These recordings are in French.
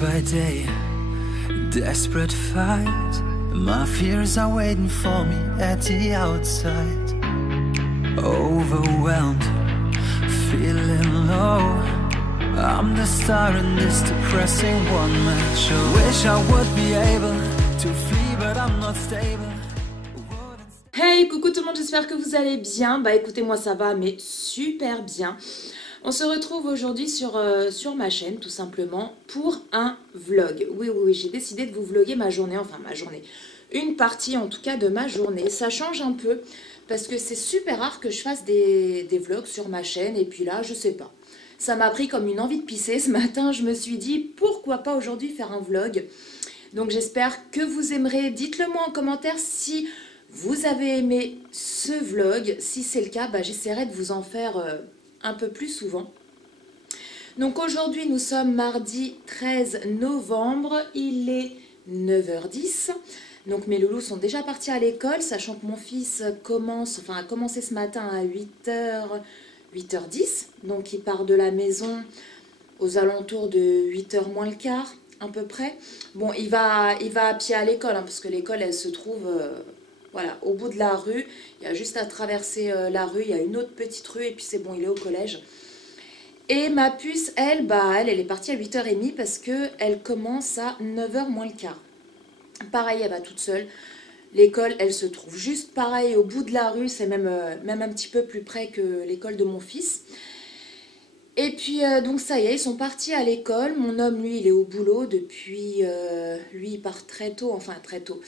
by day, desperate fight. My fears are waiting for me at the outside. Overwhelmed, feeling low. I'm the star in this depressing one-man show. Wish I would be able to flee, but I'm not stable. Hey, coucou tout le monde, j'espère que vous allez bien. Bah écoutez, moi ça va, mais super bien. On se retrouve aujourd'hui sur ma chaîne, tout simplement, pour un vlog. Oui, j'ai décidé de vous vlogger ma journée, enfin ma journée. Une partie en tout cas de ma journée. Ça change un peu, parce que c'est super rare que je fasse des vlogs sur ma chaîne. Et puis là, je sais pas. Ça m'a pris comme une envie de pisser ce matin. Je me suis dit, pourquoi pas aujourd'hui faire un vlog. Donc j'espère que vous aimerez. Dites-le moi en commentaire si vous avez aimé ce vlog. Si c'est le cas, bah, j'essaierai de vous en faire un peu plus souvent. Donc aujourd'hui, nous sommes mardi 13 novembre. Il est 9h10. Donc mes loulous sont déjà partis à l'école, sachant que mon fils a commencé ce matin à 8h10. Donc il part de la maison aux alentours de 8h moins le quart, à peu près. Bon, il va à pied à l'école, hein, parce que l'école, elle se trouve voilà, au bout de la rue. Il y a juste à traverser la rue, il y a une autre petite rue, et puis c'est bon, il est au collège. Et ma puce, elle est partie à 8h30 parce qu'elle commence à 9h moins le quart. Pareil, elle va toute seule. L'école, elle se trouve juste pareil au bout de la rue. C'est même un petit peu plus près que l'école de mon fils. Et puis, donc ça y est, ils sont partis à l'école. Mon homme, lui, il est au boulot depuis... lui, il part très tôt, enfin très tôt.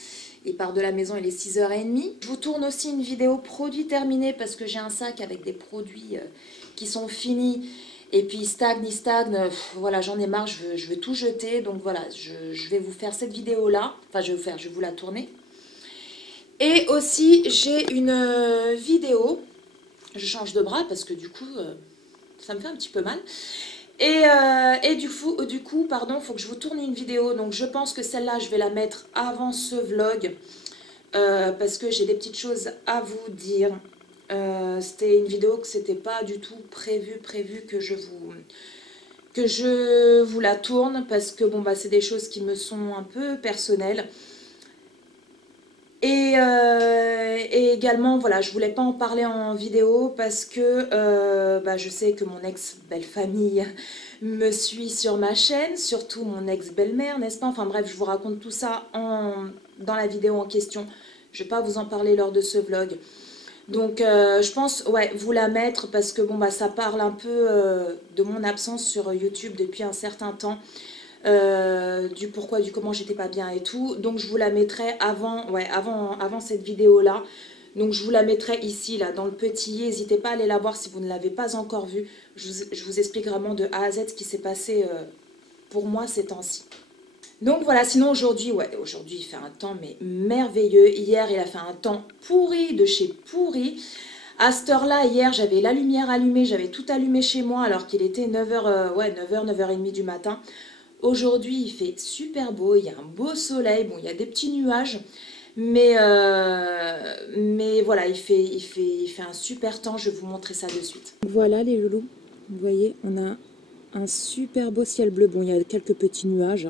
Il part de la maison, il est 6h30. Je vous tourne aussi une vidéo produit terminé parce que j'ai un sac avec des produits qui sont finis. Et puis, il stagne. Voilà, j'en ai marre, je veux tout jeter. Donc voilà, je vais vous faire cette vidéo-là. Enfin, je vais vous la tourner. Et aussi, j'ai une vidéo. Je change de bras parce que du coup, ça me fait un petit peu mal. Et du coup, pardon, il faut que je vous tourne une vidéo. Donc, je pense que celle-là, je vais la mettre avant ce vlog. Parce que j'ai des petites choses à vous dire. C'était une vidéo que c'était pas du tout prévu que je vous la tourne. Parce que, bon, bah, c'est des choses qui me sont un peu personnelles. Et également, voilà, je voulais pas en parler en vidéo parce que bah, je sais que mon ex-belle-famille me suit sur ma chaîne, surtout mon ex-belle-mère, n'est-ce pas? Enfin bref, je vous raconte tout ça dans la vidéo en question. Je vais pas vous en parler lors de ce vlog. Donc je pense, ouais, vous la mettre parce que bon, bah, ça parle un peu de mon absence sur YouTube depuis un certain temps. Du pourquoi, du comment j'étais pas bien et tout. Donc je vous la mettrai avant cette vidéo là. Donc je vous la mettrai ici là dans le petit. N'hésitez pas à aller la voir si vous ne l'avez pas encore vue. Je vous explique vraiment de A à Z ce qui s'est passé pour moi ces temps-ci. Donc voilà, sinon aujourd'hui, aujourd'hui il fait un temps mais merveilleux. Hier il a fait un temps pourri de chez pourri. À cette heure-là, hier, j'avais la lumière allumée, j'avais tout allumé chez moi alors qu'il était 9h, 9h30 du matin. Aujourd'hui, il fait super beau, il y a un beau soleil, bon, il y a des petits nuages, mais voilà, il fait un super temps, je vais vous montrer ça de suite. Voilà les loulous, vous voyez, on a un super beau ciel bleu, bon, il y a quelques petits nuages,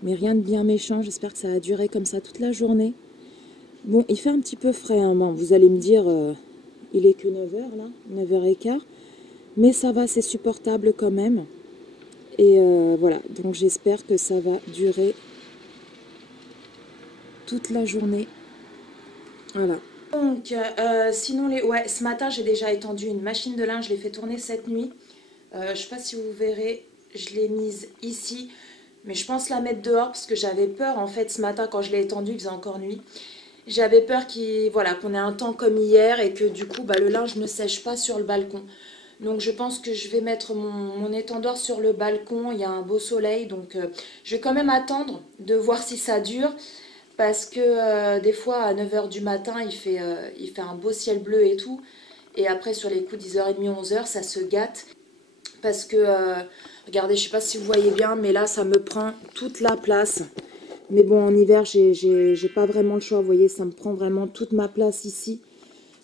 mais rien de bien méchant, j'espère que ça va durer comme ça toute la journée. Bon, il fait un petit peu frais, hein. Bon, vous allez me dire, il est que 9h là, 9h15, mais ça va, c'est supportable quand même. Et voilà, donc j'espère que ça va durer toute la journée. Voilà. Donc, sinon, ce matin, j'ai déjà étendu une machine de linge, je l'ai fait tourner cette nuit. Je ne sais pas si vous verrez, je l'ai mise ici. Mais je pense la mettre dehors parce que j'avais peur, en fait, ce matin, quand je l'ai étendue, il faisait encore nuit. J'avais peur qu'on ait un temps comme hier et que du coup, bah, le linge ne sèche pas sur le balcon. Donc je pense que je vais mettre mon étendoir sur le balcon, il y a un beau soleil, donc je vais quand même attendre de voir si ça dure, parce que des fois à 9h du matin il fait un beau ciel bleu et tout, et après sur les coups 10h30, 11h ça se gâte, parce que, regardez, je sais pas si vous voyez bien, mais là ça me prend toute la place, mais bon en hiver j'ai pas vraiment le choix, vous voyez, ça me prend vraiment toute ma place ici.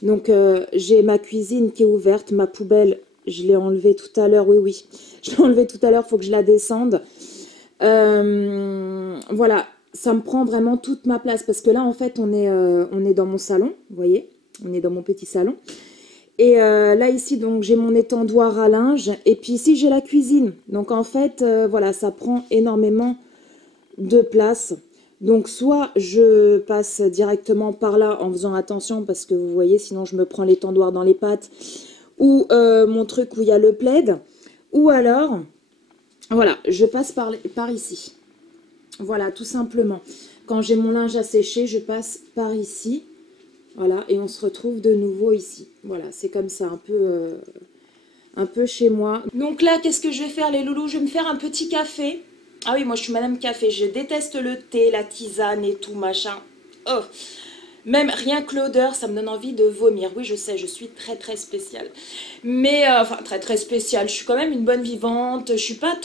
Donc, j'ai ma cuisine qui est ouverte, ma poubelle, je l'ai enlevée tout à l'heure, oui, je l'ai enlevée tout à l'heure, il faut que je la descende. Voilà, ça me prend vraiment toute ma place parce que là, en fait, on est dans mon salon, vous voyez, on est dans mon petit salon. Et là, ici, donc, j'ai mon étendoir à linge. Et puis ici, j'ai la cuisine. Donc, en fait, voilà, ça prend énormément de place. Donc, soit je passe directement par là en faisant attention parce que vous voyez, sinon, je me prends l'étendoir dans les pattes. Ou mon truc où il y a le plaid. Ou alors, voilà, je passe par ici. Voilà, tout simplement. Quand j'ai mon linge à sécher, je passe par ici. Voilà, et on se retrouve de nouveau ici. Voilà, c'est comme ça, un peu chez moi. Donc là, qu'est-ce que je vais faire, les loulous? Je vais me faire un petit café. Ah oui, moi, je suis madame café. Je déteste le thé, la tisane et tout, machin. Oh, même rien que l'odeur, ça me donne envie de vomir. Oui, je sais, je suis très, très spéciale. Mais, enfin, très, très spéciale. Je suis quand même une bonne vivante. Je suis pas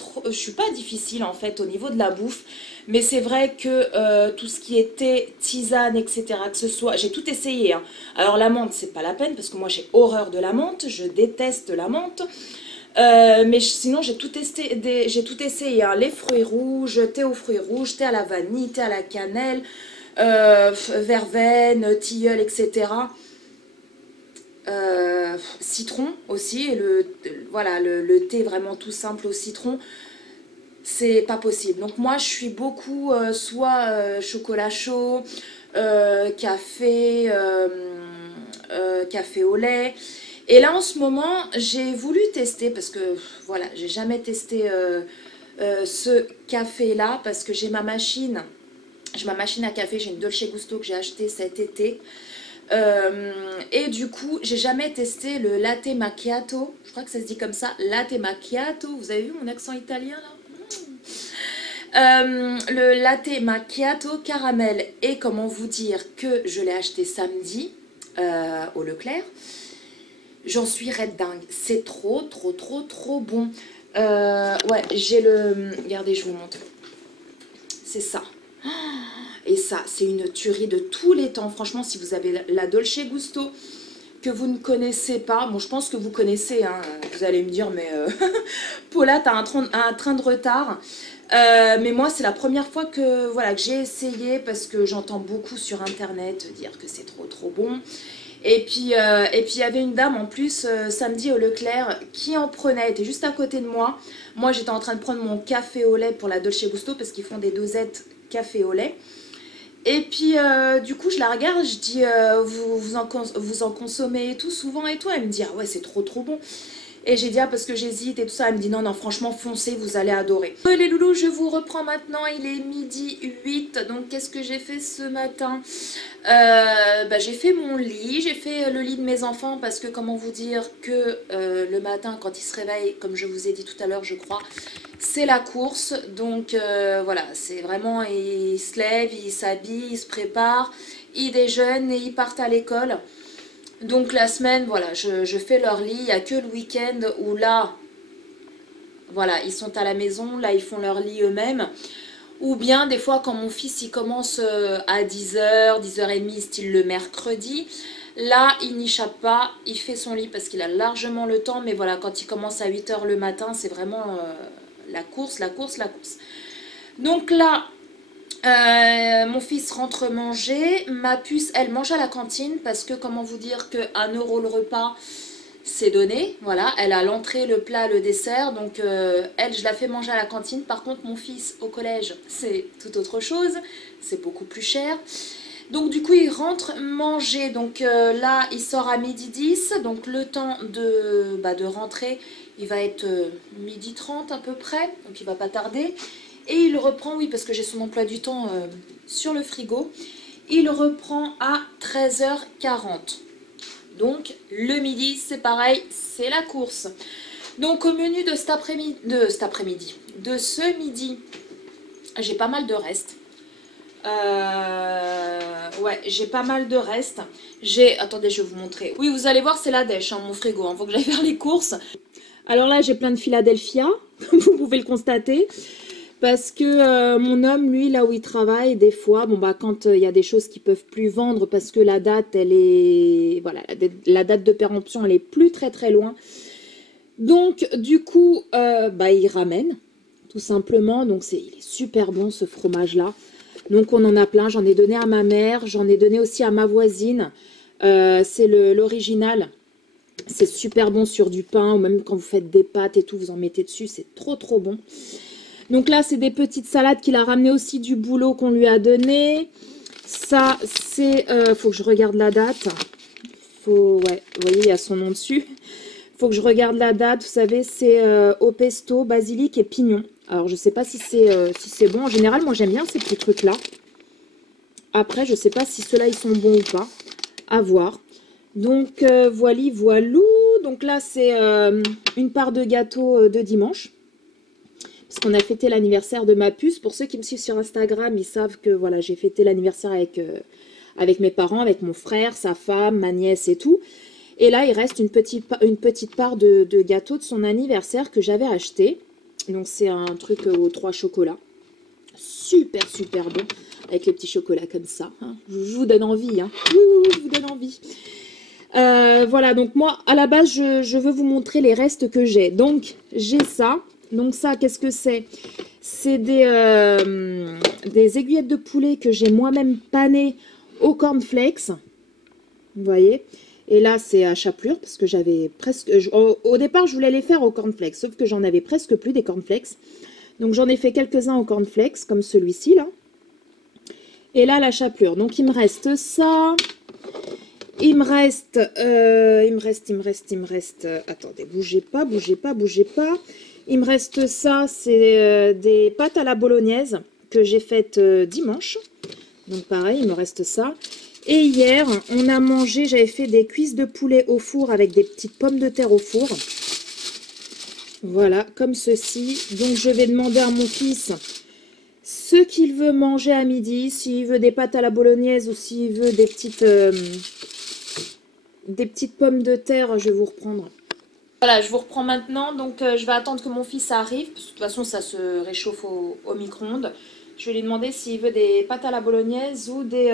difficile, en fait, au niveau de la bouffe. Mais c'est vrai que tout ce qui était tisane, etc., que ce soit... J'ai tout essayé. Hein. Alors la menthe, c'est pas la peine parce que moi j'ai horreur de la menthe. Je déteste la menthe. Mais sinon, j'ai tout essayé. Hein. Les fruits rouges, thé aux fruits rouges, thé à la vanille, thé à la cannelle, verveine, tilleul, etc. Citron aussi. Voilà, le thé vraiment tout simple au citron. C'est pas possible. Donc moi, je suis beaucoup soit chocolat chaud, café, café au lait. Et là, en ce moment, j'ai voulu tester, parce que, voilà, j'ai jamais testé ce café-là, parce que j'ai ma machine à café, j'ai une Dolce Gusto que j'ai achetée cet été. Et du coup, j'ai jamais testé le latte macchiato. Je crois que ça se dit comme ça, latte macchiato. Vous avez vu mon accent italien, là? Le latte macchiato caramel, et comment vous dire que je l'ai acheté samedi au Leclerc. J'en suis red dingue, c'est trop bon. Ouais, j'ai le... Regardez, je vous montre. C'est ça. Et ça, c'est une tuerie de tous les temps. Franchement, si vous avez la Dolce Gusto que vous ne connaissez pas, bon, je pense que vous connaissez, hein, vous allez me dire, mais Paula, t'as un train de retard. Mais moi, c'est la première fois que, voilà, que j'ai essayé, parce que j'entends beaucoup sur internet dire que c'est trop bon. Et puis il y avait une dame en plus samedi au Leclerc qui en prenait, elle était juste à côté de moi. Moi, j'étais en train de prendre mon café au lait pour la Dolce Gusto parce qu'ils font des dosettes café au lait. Et puis du coup, je la regarde, je dis vous en consommez et tout souvent et tout. Elle me dit ah ouais, c'est trop bon. Et j'ai dit, ah, parce que j'hésite et tout ça. Elle me dit, non, franchement, foncez, vous allez adorer. Les loulous, je vous reprends maintenant. Il est midi 8. Donc, qu'est-ce que j'ai fait ce matin? J'ai fait mon lit. J'ai fait le lit de mes enfants parce que, comment vous dire, que le matin, quand ils se réveillent, comme je vous ai dit tout à l'heure, je crois, c'est la course. Donc, voilà, c'est vraiment, ils se lèvent, ils s'habillent, ils se préparent, ils déjeunent et ils partent à l'école. Donc la semaine, voilà, je fais leur lit. Il n'y a que le week-end où là, voilà, ils sont à la maison. Là, ils font leur lit eux-mêmes. Ou bien, des fois, quand mon fils, il commence à 10h, 10h30, style le mercredi, là, il n'échappe pas. Il fait son lit parce qu'il a largement le temps. Mais voilà, quand il commence à 8h le matin, c'est vraiment la course. Donc là... mon fils rentre manger, ma puce elle mange à la cantine parce que comment vous dire que 1 € le repas c'est donné, voilà, elle a l'entrée, le plat, le dessert, donc elle je la fais manger à la cantine. Par contre mon fils au collège c'est tout autre chose, c'est beaucoup plus cher, donc du coup il rentre manger, donc là il sort à 12h10, donc le temps de rentrer il va être 12h30 à peu près, donc il va pas tarder. Et il reprend, oui, parce que j'ai son emploi du temps sur le frigo, il reprend à 13h40. Donc, le midi, c'est pareil, c'est la course. Donc, au menu de ce midi, j'ai pas mal de restes. Ouais, j'ai pas mal de restes. Attendez, je vais vous montrer. Oui, vous allez voir, c'est la dèche, hein, mon frigo. Faut que j'aille faire les courses. Alors là, j'ai plein de Philadelphia, comme vous pouvez le constater. Parce que mon homme, lui, là où il travaille, des fois, bon bah quand il y a des choses qui peuvent plus vendre parce que la date, elle est, voilà, la date de péremption, elle est plus très loin. Donc du coup, il ramène, tout simplement. Donc il est super bon ce fromage-là. Donc on en a plein, j'en ai donné à ma mère, j'en ai donné aussi à ma voisine. C'est l'original. C'est super bon sur du pain ou même quand vous faites des pâtes et tout, vous en mettez dessus, c'est trop trop bon. Donc là, c'est des petites salades qu'il a ramené aussi du boulot qu'on lui a donné. Ça, c'est... faut que je regarde la date. Ouais, vous voyez, il y a son nom dessus. Faut que je regarde la date. Vous savez, c'est au pesto, basilic et pignon. Alors, je sais pas si c'est bon. En général, moi, j'aime bien ces petits trucs-là. Après, je sais pas si ceux-là, ils sont bons ou pas. À voir. Donc, voilou. Donc là, c'est une part de gâteau de dimanche. Parce qu'on a fêté l'anniversaire de ma puce. Pour ceux qui me suivent sur Instagram, ils savent que voilà, j'ai fêté l'anniversaire avec mes parents, avec mon frère, sa femme, ma nièce et tout. Et là, il reste une petite part de gâteau de son anniversaire que j'avais acheté. Donc, c'est un truc aux 3 chocolats. Super, super bon. Avec les petits chocolats comme ça. Hein. Je vous donne envie. Hein. Oui, je vous donne envie. Voilà, donc moi, à la base, je veux vous montrer les restes que j'ai. Donc, j'ai ça. Donc ça, qu'est-ce que c'est? C'est des aiguillettes de poulet que j'ai moi-même panées au cornflakes. Vous voyez? Et là, c'est à chapelure parce que j'avais presque... Au départ, je voulais les faire au cornflakes, sauf que j'en avais presque plus des cornflakes. Donc j'en ai fait quelques-uns au cornflakes, comme celui-ci, là. Et là, la chapelure. Donc il me reste ça. Il me reste... Attendez, bougez pas. Il me reste ça, c'est des pâtes à la bolognaise que j'ai faites dimanche. Donc pareil, il me reste ça. Et hier, on a mangé, j'avais fait des cuisses de poulet au four avec des petites pommes de terre au four. Voilà, comme ceci. Donc je vais demander à mon fils ce qu'il veut manger à midi. S'il veut des pâtes à la bolognaise ou s'il veut des petites pommes de terre, je vais vous reprendre. Voilà, je vous reprends maintenant, donc je vais attendre que mon fils arrive, parce que de toute façon ça se réchauffe au micro-ondes. Je vais lui demander s'il veut des pâtes à la bolognaise ou des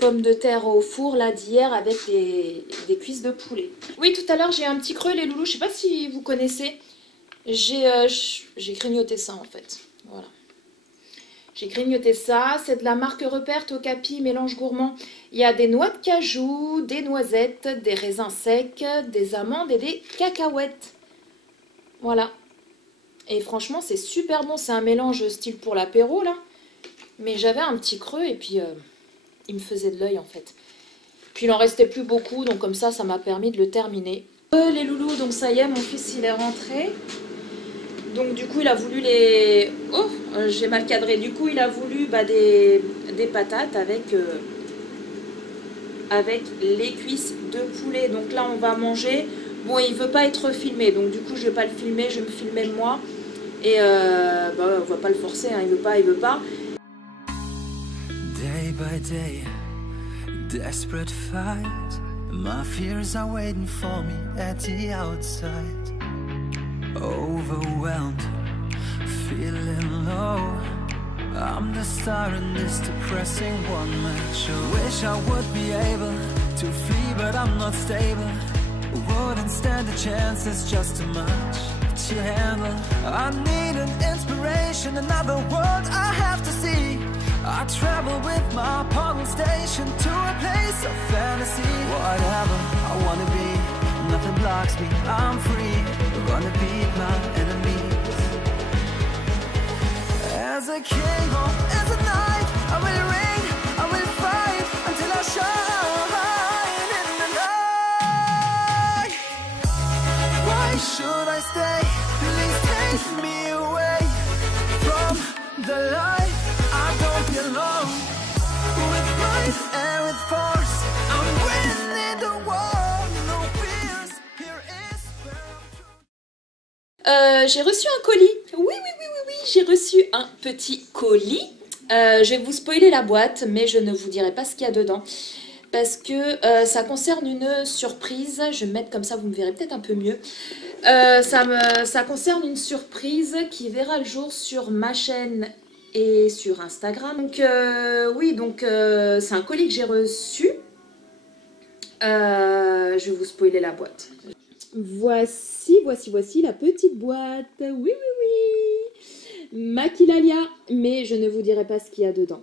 pommes de terre au four là d'hier avec des cuisses de poulet. Oui, tout à l'heure j'ai un petit creux les loulous, je sais pas si vous connaissez. J'ai grignoté ça en fait, voilà. J'ai grignoté ça, c'est de la marque Repère Tokapi mélange gourmand. Il y a des noix de cajou, des noisettes, des raisins secs, des amandes et des cacahuètes. Voilà. Et franchement, c'est super bon. C'est un mélange style pour l'apéro, là. Mais j'avais un petit creux et puis il me faisait de l'œil, en fait. Puis il en restait plus beaucoup, donc comme ça m'a permis de le terminer. Les loulous, donc ça y est, mon fils, il est rentré. Donc du coup il a voulu les... Oh, j'ai mal cadré. Du coup il a voulu des patates avec les cuisses de poulet. Donc là on va manger. Bon, il veut pas être filmé, donc du coup je vais pas le filmer, je vais me filmer moi. Et on va pas le forcer, hein. Il veut pas. Day by day, desperate fight. My fears are waiting for me at the outside. Overwhelmed, feeling low. I'm the star in this depressing one-man show. Wish I would be able to flee, but I'm not stable. Wouldn't stand a chance, it's just too much to handle. I need an inspiration, another world I have to see. I travel with my puzzle station to a place of fantasy. Whatever I wanna be, nothing blocks me, I'm free. Gonna beat my enemies. As a king or as a knight, I will reign, I will fight until I shine in the light. Why should I stay? Please take me away from the light. I don't belong. With might and with force, I'm winning the war. No fears, here is where I'm true. J'ai reçu un colis. Oui, j'ai reçu un petit colis. Je vais vous spoiler la boîte, mais je ne vous dirai pas ce qu'il y a dedans. Parce que ça concerne une surprise. Je vais me mettre comme ça, vous me verrez peut-être un peu mieux. Ça concerne une surprise qui verra le jour sur ma chaîne et sur Instagram. Donc c'est un colis que j'ai reçu. Je vais vous spoiler la boîte. Voici la petite boîte. Oui, oui, oui. Maquilalia, mais je ne vous dirai pas ce qu'il y a dedans.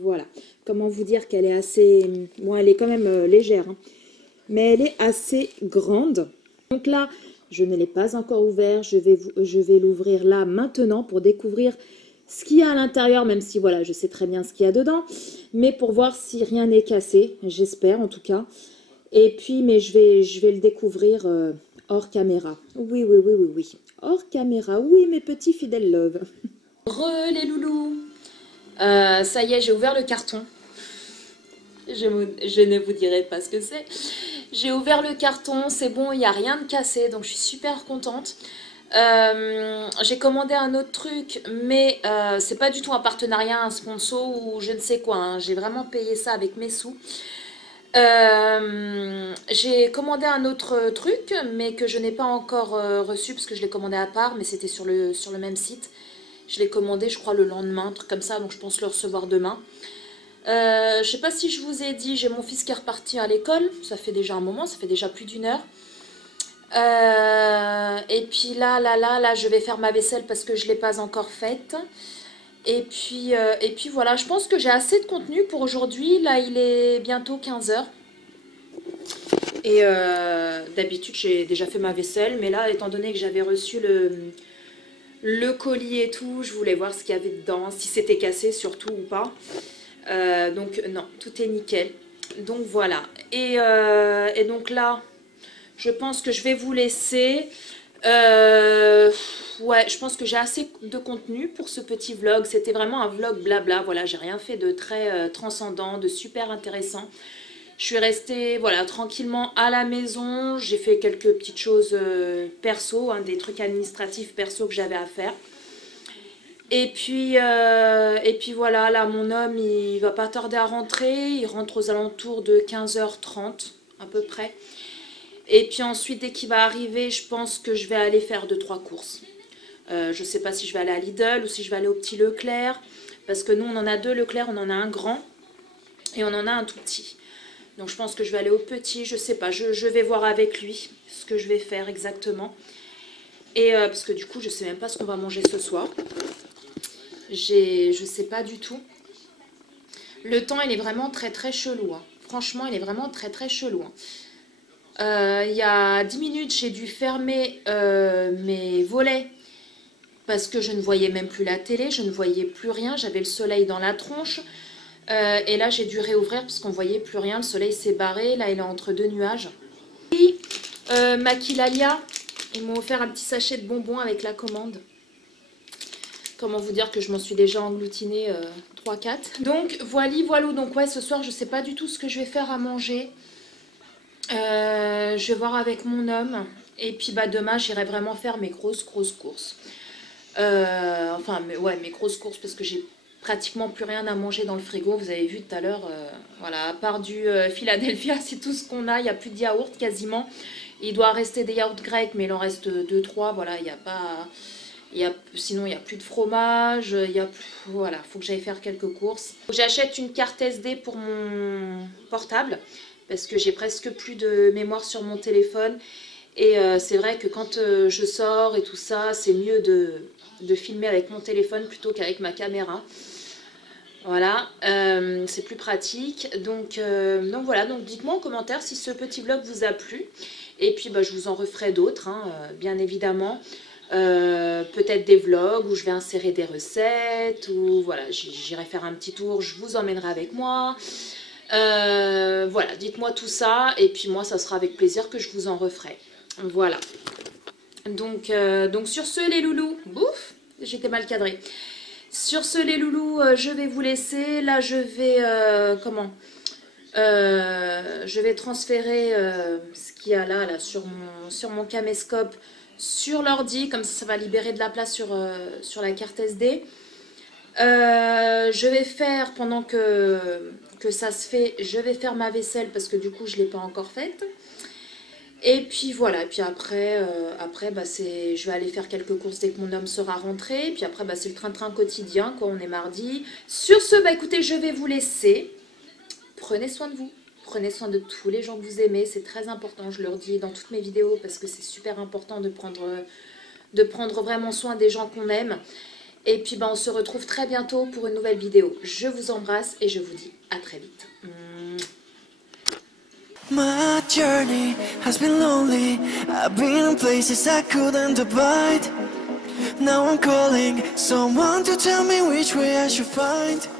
Voilà. Comment vous dire qu'elle est assez... Bon, elle est quand même légère, hein, mais elle est assez grande. Donc là, je ne l'ai pas encore ouvert. Je vais l'ouvrir là maintenant pour découvrir ce qu'il y a à l'intérieur, même si voilà, je sais très bien ce qu'il y a dedans. Mais pour voir si rien n'est cassé, j'espère en tout cas. Et puis, mais je vais le découvrir hors caméra. Oui, oui, oui, oui, oui. Hors caméra, oui, mes petits fidèles love. Les loulous. Ça y est, j'ai ouvert le carton. Je ne vous dirai pas ce que c'est. J'ai ouvert le carton, c'est bon, il n'y a rien de cassé, donc je suis super contente. J'ai commandé un autre truc, mais c'est pas du tout un partenariat, un sponsor ou je ne sais quoi. Hein. J'ai vraiment payé ça avec mes sous. J'ai commandé un autre truc, mais que je n'ai pas encore reçu parce que je l'ai commandé à part, mais c'était sur le même site. Je l'ai commandé, je crois, le lendemain, un truc comme ça, donc je pense le recevoir demain. Je sais pas si je vous ai dit, j'ai mon fils qui est reparti à l'école, ça fait déjà un moment, ça fait déjà plus d'1 heure. Et puis là, je vais faire ma vaisselle parce que je ne l'ai pas encore faite. Et puis voilà, je pense que j'ai assez de contenu pour aujourd'hui. Là, il est bientôt 15 heures. Et d'habitude, j'ai déjà fait ma vaisselle. Mais là, étant donné que j'avais reçu le colis et tout, je voulais voir ce qu'il y avait dedans, si c'était cassé surtout ou pas. Donc non, tout est nickel. Donc voilà. Et donc là, je pense que je vais vous laisser. Ouais, je pense que j'ai assez de contenu pour ce petit vlog. C'était vraiment un vlog blabla. Voilà, j'ai rien fait de très transcendant, de super intéressant. Je suis restée voilà, tranquillement à la maison. J'ai fait quelques petites choses perso, hein, des trucs administratifs perso que j'avais à faire. Et puis voilà, là mon homme il va pas tarder à rentrer. Il rentre aux alentours de 15h30 à peu près. Et puis ensuite, dès qu'il va arriver, je pense que je vais aller faire 2-3 courses. Je ne sais pas si je vais aller à Lidl ou si je vais aller au petit Leclerc. Parce que nous, on en a 2 Leclerc, on en a un grand et on en a un tout petit. Donc je pense que je vais aller au petit, je ne sais pas. Je vais voir avec lui ce que je vais faire exactement. Et parce que du coup, je ne sais même pas ce qu'on va manger ce soir. Je ne sais pas du tout. Le temps, il est vraiment très très chelou. Hein. Franchement, il est vraiment très très chelou. Hein. Il y a 10 minutes, j'ai dû fermer mes volets parce que je ne voyais même plus la télé, je ne voyais plus rien, j'avais le soleil dans la tronche. Et là, j'ai dû réouvrir parce qu'on ne voyait plus rien, le soleil s'est barré, là il est entre 2 nuages. Et Maquilalia, ils m'ont offert un petit sachet de bonbons avec la commande. Comment vous dire que je m'en suis déjà engloutinée 3-4. Donc voilà, donc ouais, ce soir je ne sais pas du tout ce que je vais faire à manger. Je vais voir avec mon homme. Et puis bah, demain, j'irai vraiment faire mes grosses courses. Enfin, mes grosses courses parce que j'ai pratiquement plus rien à manger dans le frigo. Vous avez vu tout à l'heure, voilà, à part du Philadelphia, c'est tout ce qu'on a. Il n'y a plus de yaourt quasiment. Il doit rester des yaourts grecs, mais il en reste 2-3. Voilà, il n'y a pas... sinon, il n'y a plus de fromage. Voilà, il faut que j'aille faire quelques courses. J'achète une carte SD pour mon portable. Parce que j'ai presque plus de mémoire sur mon téléphone. Et c'est vrai que quand je sors et tout ça, c'est mieux de filmer avec mon téléphone plutôt qu'avec ma caméra. Voilà, c'est plus pratique. Donc voilà, donc dites-moi en commentaire si ce petit vlog vous a plu. Et puis bah, je vous en referai d'autres, hein, bien évidemment. Peut-être des vlogs où je vais insérer des recettes. Ou voilà, j'irai faire un petit tour, je vous emmènerai avec moi. Voilà, dites-moi tout ça et puis moi ça sera avec plaisir que je vous en referai. Voilà. Donc sur ce les loulous, bouf, j'étais mal cadrée. Sur ce les loulous, je vais vous laisser. Là je vais je vais transférer ce qu'il y a là sur mon caméscope sur l'ordi, comme ça va libérer de la place sur la carte SD. Je vais faire, pendant que ça se fait, je vais faire ma vaisselle parce que du coup je ne l'ai pas encore faite. Et puis voilà, et puis après bah, je vais aller faire quelques courses dès que mon homme sera rentré. Et puis après bah, c'est le train-train quotidien, quoi, on est mardi. Sur ce, bah écoutez, je vais vous laisser. Prenez soin de vous. prenez soin de tous les gens que vous aimez, c'est très important, je leur dis dans toutes mes vidéos parce que c'est super important de prendre vraiment soin des gens qu'on aime. Et puis on se retrouve très bientôt pour une nouvelle vidéo. Je vous embrasse et je vous dis à très vite. My journey has been lonely. I've been in places I couldn't abide. Now I'm calling someone to tell me which way I should find.